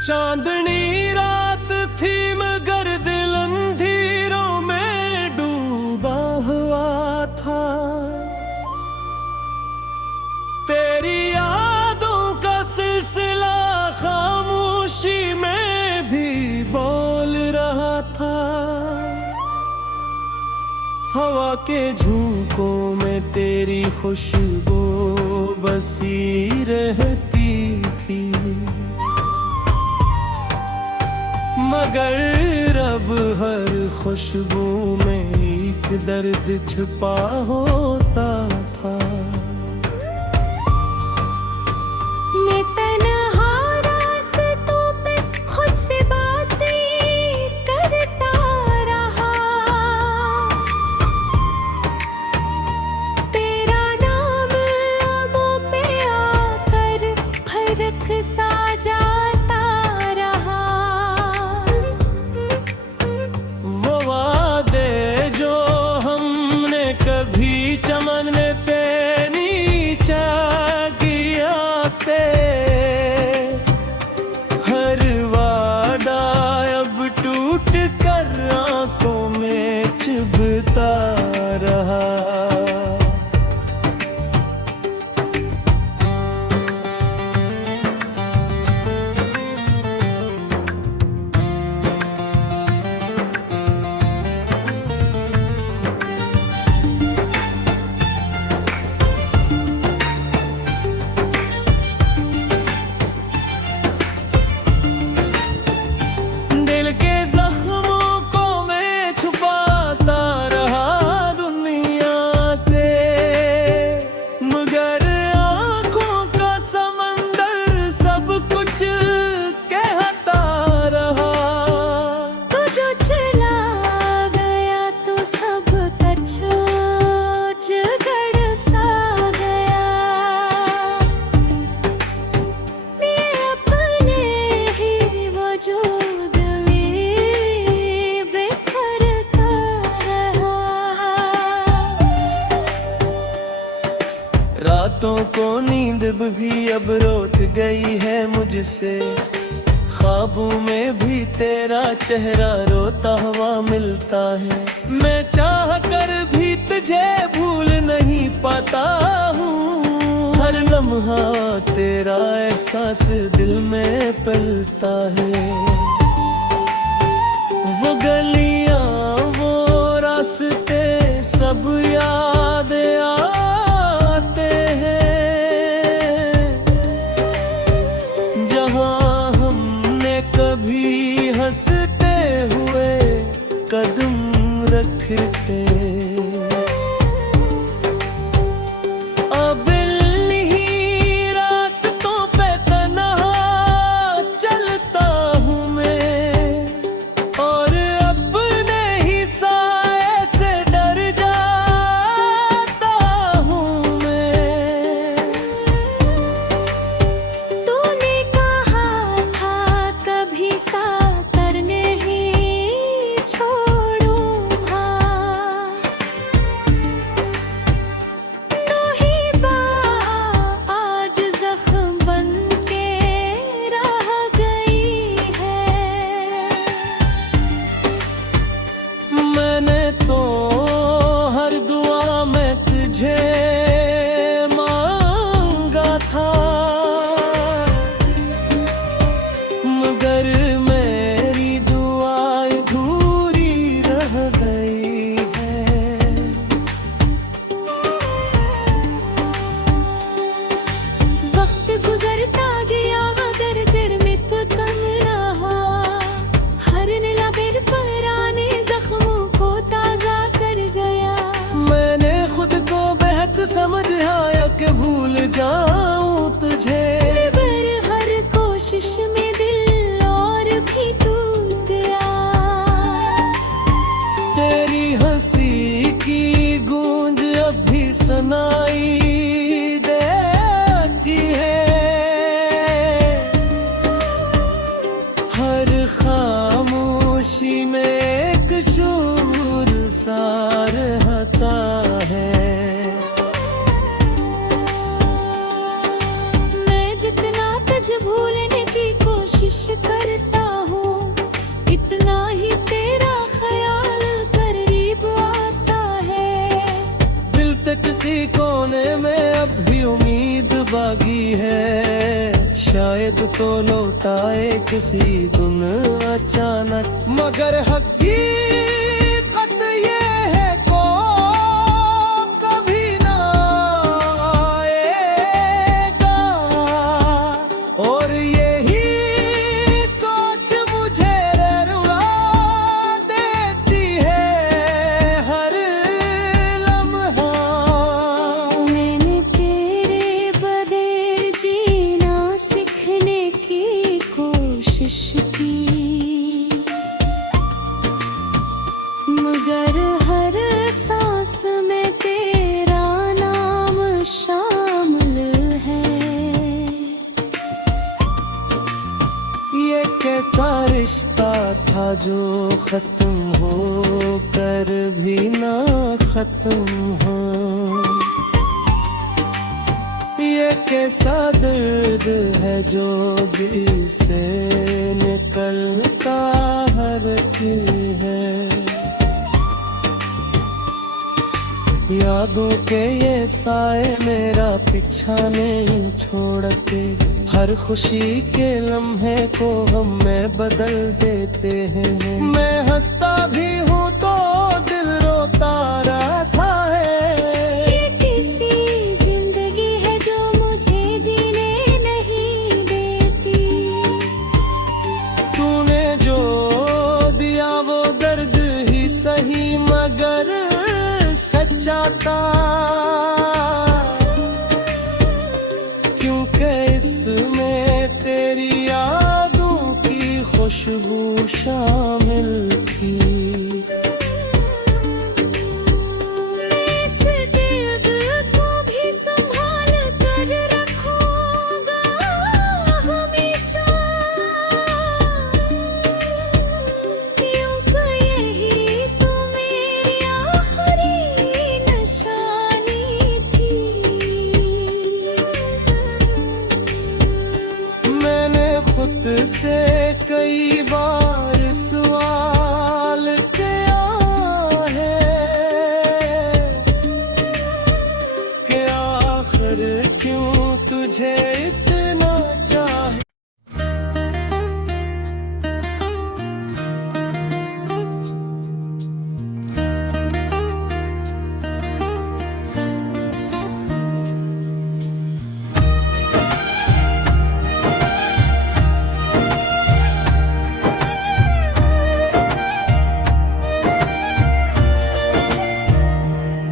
चांदनी रात थी मगर दिल अंधेरों में डूबा हुआ था। तेरी यादों का सिलसिला खामोशी में भी बोल रहा था। हवा के झोंकों में तेरी खुशबू बसी रहती थी, मगर अब हर खुशबू में एक दर्द छुपा होता था। मैं तन्हा रास्तों पे खुद से बातें करता रहा। तेरा नाम लबों पे आकर फर्क सा जाता रहा। वो वादे जो हमने कभी चमन पे नीचा किया थे, हर वादा अब टूट कर आंखों में चुभता रहा। दिल के जख्मों को मैं छुपाता रहा दुनिया से, मगर आंखों का समंदर सब कुछ कहता रहा। तू जो चला गया तो सब कच्छ गड़ सा गया। मैं अपने ही वजूद में बिखर कर रहा। रातों को नींद भी अब रोक गई है मुझसे, ख्वाबों में भी तेरा चेहरा रोता हुआ मिलता है। मैं चाह कर भी तुझे भूल नहीं पाता हूँ, हर लम्हा तेरा एहसास दिल में पलता है। वो गलियां वो रास्ते सब याद आते हैं, जहां हमने कभी हंसते हुए कदम रखते। अब इन्हीं रास्तों पे तन्हा चलता हूँ मैं, और अपने है, शायद तो लौटाए किसी दिन अचानक, मगर हकीकत ये है को कभी ना आएगा। और यही सोच मुझे रुला देती है हर लम्हा। मैंने तेरे बगैर जीना सीखने की कोशिश की, मगर हर सांस में तेरा नाम शामिल है। ये कैसा रिश्ता था जो खत्म हो कर भी ना खत्म हो, ये कैसा दर्द है जो दिल से निकलता हर की है। यादों के ये साए मेरा पीछा नहीं छोड़ते, हर खुशी के लम्हे को हम में बदल देते हैं। मैं हंसता भी हूँ तो दिल रोता रहता है। ये कैसी जिंदगी है जो मुझे जीने नहीं देती। तूने जो दिया वो दर्द ही सही मगर सच्चा था, क्योंकि इसमें तेरी यादों की खुशबू शामिल थी। इस दर्द को भी संभाल कर रखूंगा हमेशा, क्योंकि यही तो मेरी आखिरी निशानी थी। मैंने खुद से कई बार सवाल किया है कि आखिर क्यों तुझे इतना चाहे।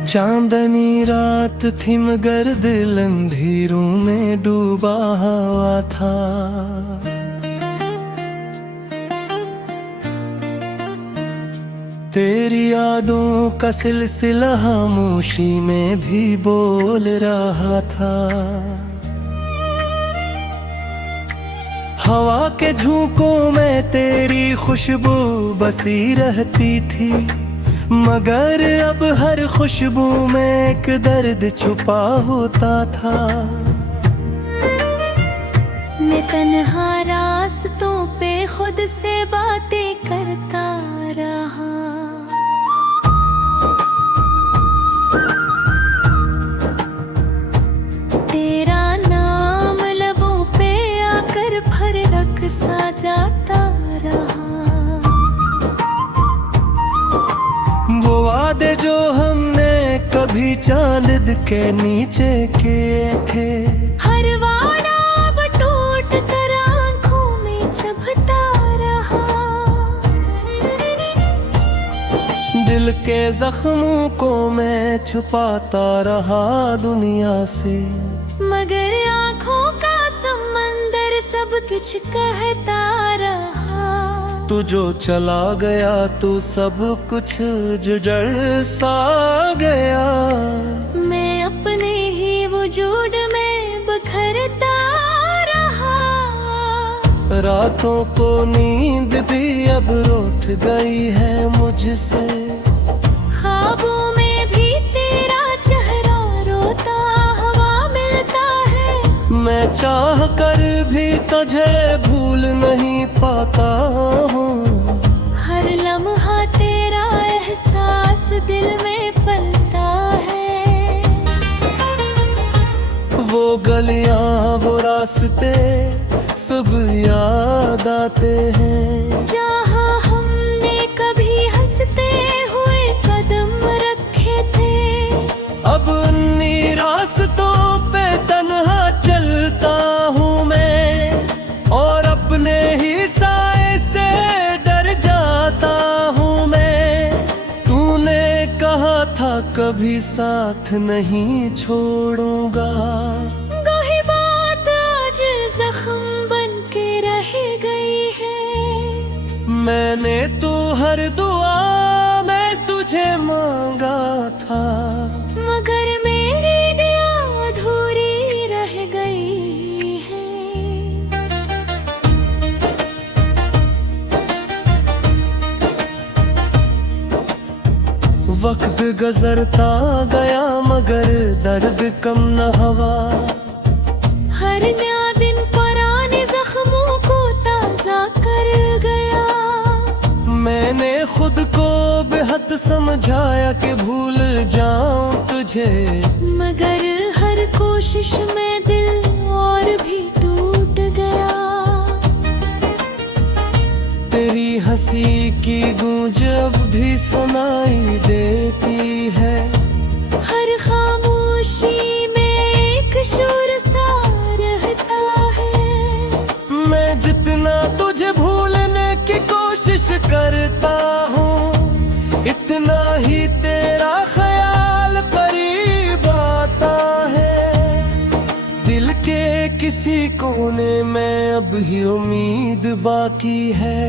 चांदनी रात थी मगर दिल अंधेरों में डूबा हुआ था। तेरी यादों का सिलसिला खामोशी में भी बोल रहा था। हवा के झोंकों में तेरी खुशबू बसी रहती थी, मगर अब हर खुशबू में एक दर्द छुपा होता था। मैं तन्हा रास्तों पे खुद से बातें करता रहा। तेरा नाम लबों पे आकर फर्रक सा जाता रहा। वो वादे जो हमने कभी चांद के नीचे किए थे, हर वादा अब टूट कर आँखों में चुभता रहा। दिल के जख्मों को मैं छुपाता रहा दुनिया से, मगर आँखों का समंदर सब कुछ कहता रहा। तू जो चला गया तू सब कुछ जुझड़ सा गया। मैं अपने ही वजूद में बिखरता रहा। रातों को नींद भी अब रूठ गई है मुझसे, ख्वाबों में भी तेरा चेहरा रोता हुआ मिलता है। मैं चाह कर भी तुझे भूल नहीं पाता हूँ। हर लम्हा तेरा एहसास दिल में पलता है। वो गलियां वो रास्ते सब याद आते हैं। जहाँ हमने कभी हंसते हुए कदम रखे थे, अब उन्हीं रास्तों पे तन्हा चलता हूँ मैं, और अपने ही साए से डर जाता हूँ मैं। तूने कहा था कभी साथ नहीं छोड़ूंगा, वही बात आज जख्म बन के रह गई है। मैंने तो हर दुआ में तुझे मांगा था, मगर मेरी दुआ अधूरी रह गई है। वक्त गुजरता गया मगर दर्द कम न हुआ। हर नया दिन पुराने जख्मों को ताजा कर गया। मैंने खुद को बेहद समझाया कि भूल जाऊं तुझे, मगर हर कोशिश में दिल और भी टूट गया। तेरी हंसी की गूंज अब भी सुनाई देती है। हर खामोशी में एक शोर सा रहता है। मैं जितना तुझे भूलने की कोशिश करता हूँ, इतना ही तेरा ख्याल करीब आता है। दिल के किसी कोने में अब ही उम्मीद बाकी है।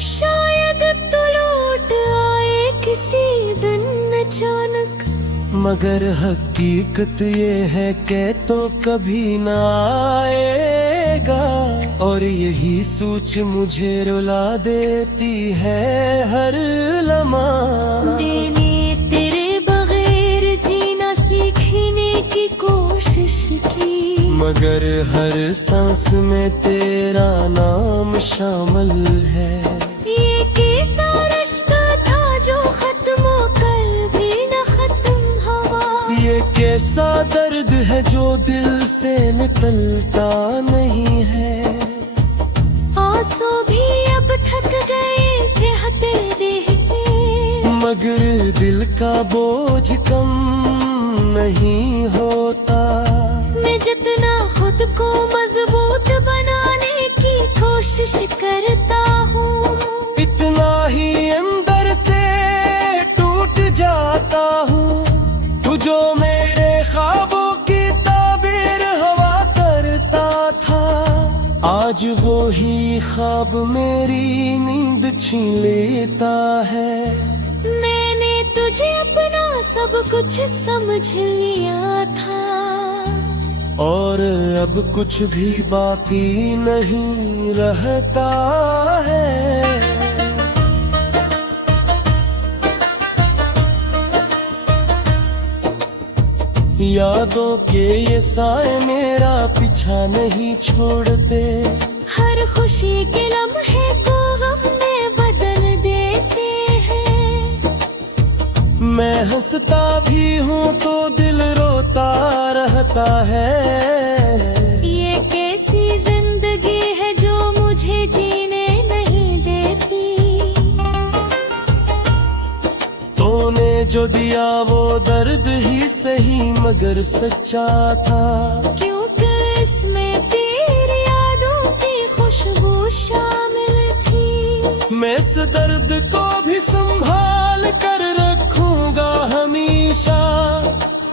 शायद तो लौट आए किसी दिन अचानक, मगर हकीकत ये है कि तो कभी ना आएगा। और यही सोच मुझे रुला देती है हर लम्हा। मैंने तेरे बगैर जीना सीखने की कोशिश की, मगर हर सांस में तेरा नाम शामिल है। ये कैसा रिश्ता था जो खत्म होकर भी न खत्म हुआ। ये कैसा दर्द है जो दिल से निकलता नहीं है। आंसू भी अब थक गए बहते रहते, मगर दिल का बोझ कम नहीं होता। मैं जितना खुद को मजबूत बनाने की कोशिश करता हूँ, इतना ही अंदर से टूट जाता हूँ। तू जो मेरे ख्वाबों की ताबीर हवा करता था, आज वो ही ख्वाब मेरी नींद छीन लेता है। मैंने तुझे अपना सब कुछ समझ लिया था, और अब कुछ भी बाकी नहीं रहता है। यादों के ये साए मेरा पीछा नहीं छोड़ते। हर खुशी के लम्हे को गम में बदल देते हैं। मैं हंसता भी हूँ तो दिल रोता रहता है। ये कैसी जिंदगी है जो मुझे जीने नहीं देती। तूने जो दिया वो दर्द ही सही मगर सच्चा था। क्योंकि इसमें तेरी यादों की खुशबू शामिल थी। मैं इस दर्द को भी संभाल कर रखूंगा हमेशा,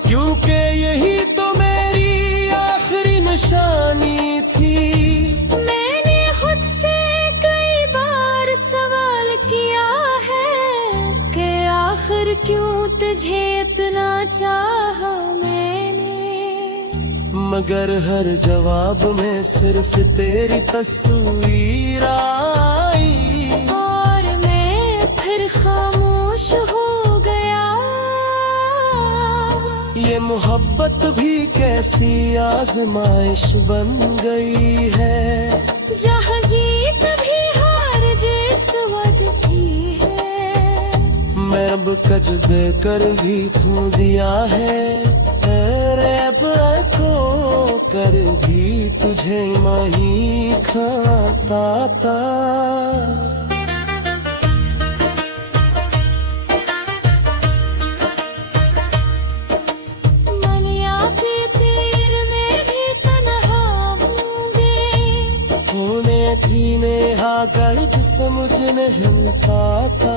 क्योंकि यही तो मेरी आखिरी निशानी थी। मैंने खुद से कई बार सवाल किया है कि आखिर क्यों तुझे इतना चाहा मैंने, मगर हर जवाब में सिर्फ तेरी तस्वीर आई। और मैं फिर खामोश हो गया। ये मोहब्बत भी कैसी आजमाइश बन गई है, जहाँ जीत भी हार जिस वक्त की है। मैं अब कजबे कर भी खो दिया है रैब आँखों कर भी तुझे नहीं खाता था। मनिया के तीर में भी तन्हा होंगे, होने थी नेहा गर्द से मुझे नहीं पाता।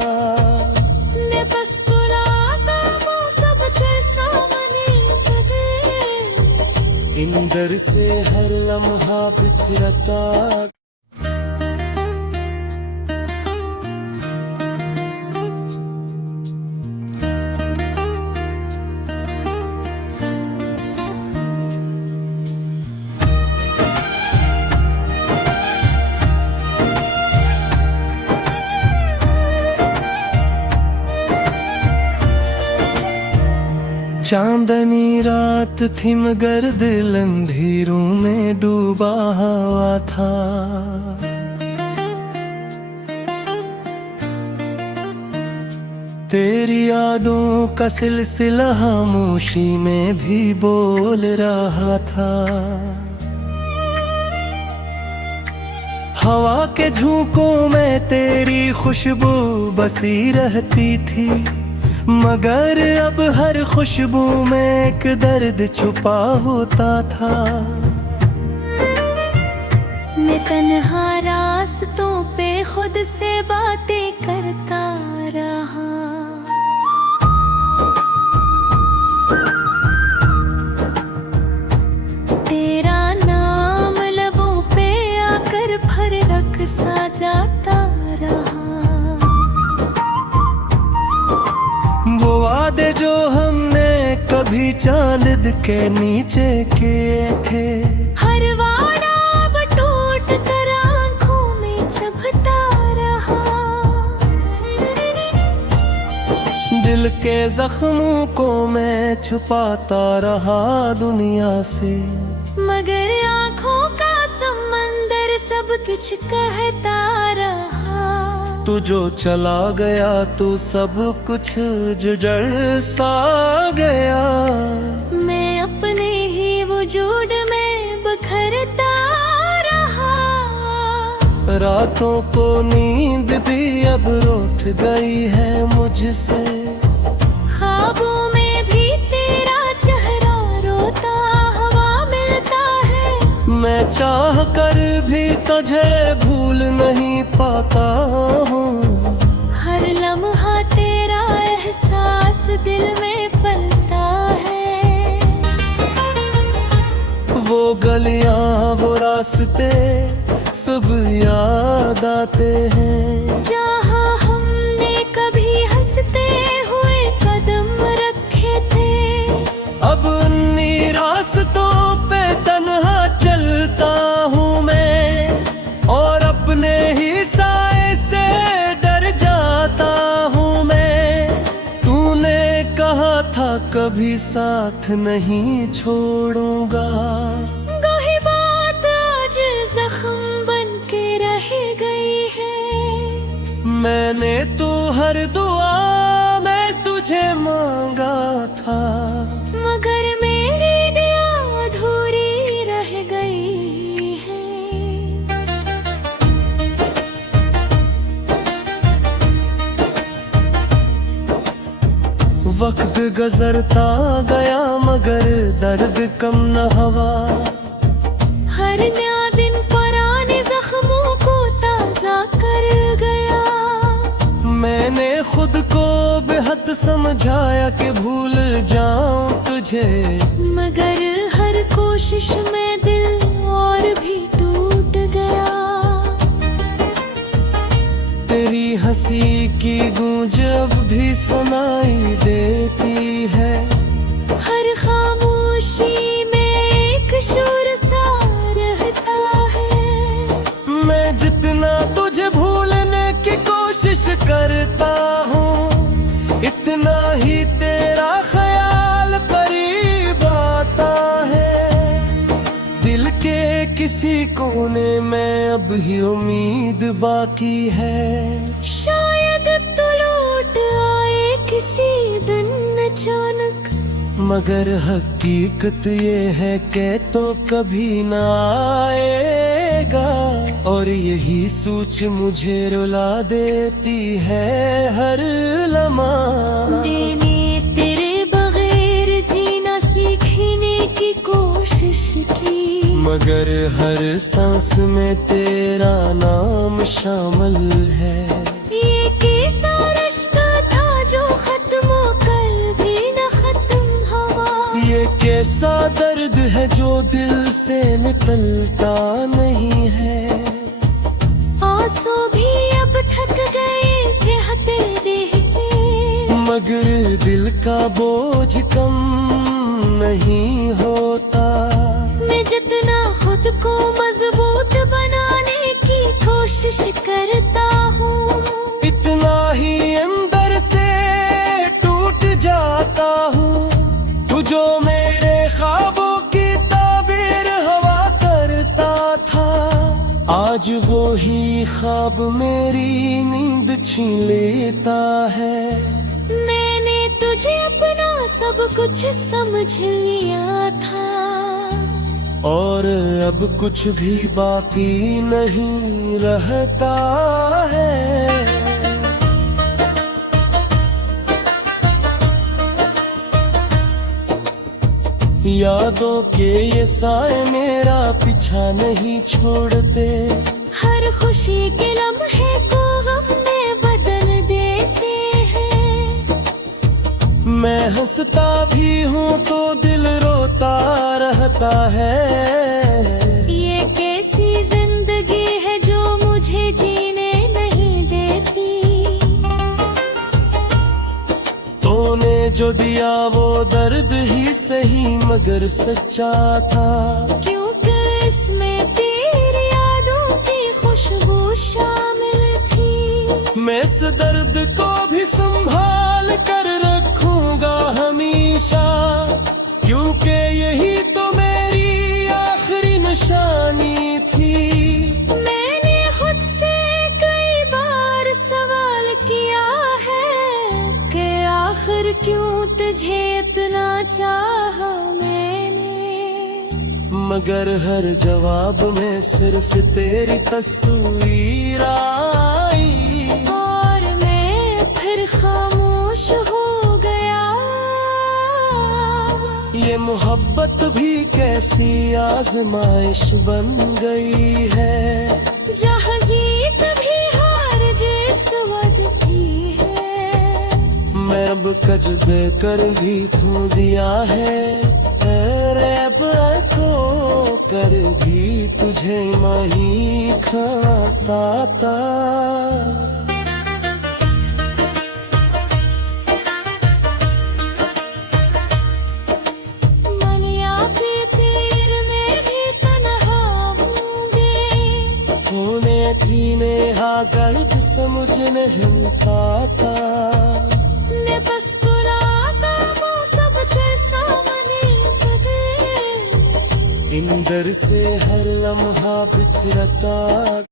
मैं बस बुलाता वो सब जैसा मने लगे, इंदर से हर लम्हा बिखरता। चांदनी रात थी मगर दिल अंधेरों में डूबा हुआ था। तेरी यादों का सिलसिला खामोशी में भी बोल रहा था। हवा के झोंकों में तेरी खुशबू बसी रहती थी, मगर अब हर खुशबू में एक दर्द छुपा होता था। मैं तन्हा रास्तों पे खुद से बातें करता रहा। तेरा नाम लबों पे आकर फर्क सा जाता रहा। वो वादे जो हमने कभी चांद के नीचे किए थे, हर वादा अब टूट कर आँखों में चुभता रहा। दिल के जख्मों को मैं छुपाता रहा दुनिया से, मगर आँखों का समंदर सब कुछ कहता रहा। तू जो चला गया तू सब कुछ जुझड़ सा गया। मैं अपने ही वजूद में बिखरता रहा। रातों को नींद भी अब रूठ गई है मुझसे, ख्वाबों में भी तेरा चेहरा रोता हुआ मिलता है। मैं चाह कर भी तुझे भूल नहीं पाता हूँ। हर लम्हा तेरा एहसास दिल में पलता है। वो गलियां वो रास्ते सब याद आते हैं, जहाँ हमने कभी हंसते हुए कदम रखे थे। अब उन्हीं रास्तों पे तन्हा चलता हूँ मैं, और अपने ही साए से डर जाता हूँ मैं। तूने कहा था कभी साथ नहीं छोड़ूंगा, वही बात आज जख्म बन के रह गई है। मैंने तो हर दुआ में तुझे मांगा था, मगर मेरी दुआ अधूरी रह गई है। वक्त गुजरता गया मगर दर्द कम न हुआ। हर नया दिन पुराने जख्मों को ताजा कर गया। मैंने खुद को बेहद समझाया कि भूल जाऊं तुझे, मगर हर कोशिश में दिल और भी टूट गया। तेरी हंसी की गूंज अब भी सुनाई देती है। हर खामोशी में एक शोर सा रहता है। मैं जितना तुझे भूलने की कोशिश करता हूँ, इतना ही तेरा ख्याल करीब आता है। दिल के किसी कोने में अब ही उम्मीद बाकी है। शायद तो लौट आए किसी दिन अचानक, मगर हकीकत ये है कि तो कभी ना आएगा। और यही सोच मुझे रुला देती है हर लम्हा। मैंने तेरे बगैर जीना सीखने की कोशिश की, मगर हर सांस में तेरा नाम शामिल है। ये कैसा रिश्ता था जो खत्म होकर भी न खत्म हुआ। ये कैसा दर्द है जो दिल से निकलता नहीं है। आंसू भी अब थक गए थे देह के, मगर दिल का बोझ कम नहीं होता। मैं जितना खुद को मजबूत बनाने की कोशिश करता हूँ, इतना ही अंदर से टूट जाता हूँ। तू जो मेरे ख्वाबों की ताबीर हवा करता था, आज वो ही ख्वाब मेरी नींद छीन लेता है। मैंने तुझे अपना सब कुछ समझ लिया था, और अब कुछ भी बाकी नहीं रहता है। यादों के ये साए मेरा पीछा नहीं छोड़ते। हर खुशी के लम्हे को गम में बदल देते हैं। मैं हंसता भी हूँ तो दिल रोता रहता है। ये कैसी जिंदगी है जो मुझे जीने नहीं देती। तूने जो दिया वो दर्द ही सही मगर सच्चा था। क्योंकि इसमें तेरी यादों की खुशबू शामिल थी। मैं इस दर्द को भी संभाल कर रखूंगा हमेशा, क्योंकि यही तो मेरी आखिरी निशानी थी। मैंने खुद से कई बार सवाल किया है कि आखिर क्यों तुझे इतना चाहा मैंने, मगर हर जवाब में सिर्फ तेरी तस्वीर आई। और मैं फिर खामोश हो गया। ये मोहब्बत भी कैसी आजमाइश बन गई है, जहाँ जीत भी हार जिस थी है। मैं अब कजबे कर भी खो दिया है। रैब को कर भी तुझे माही खाता था। मनिया पे तीर में भी तन्हा होंगे। होने थी नेहा गलत समझ नहीं पाता। मैं बस गुलाता वो सब जैसा मने बने। इंदर से हर लम्हा बिखरता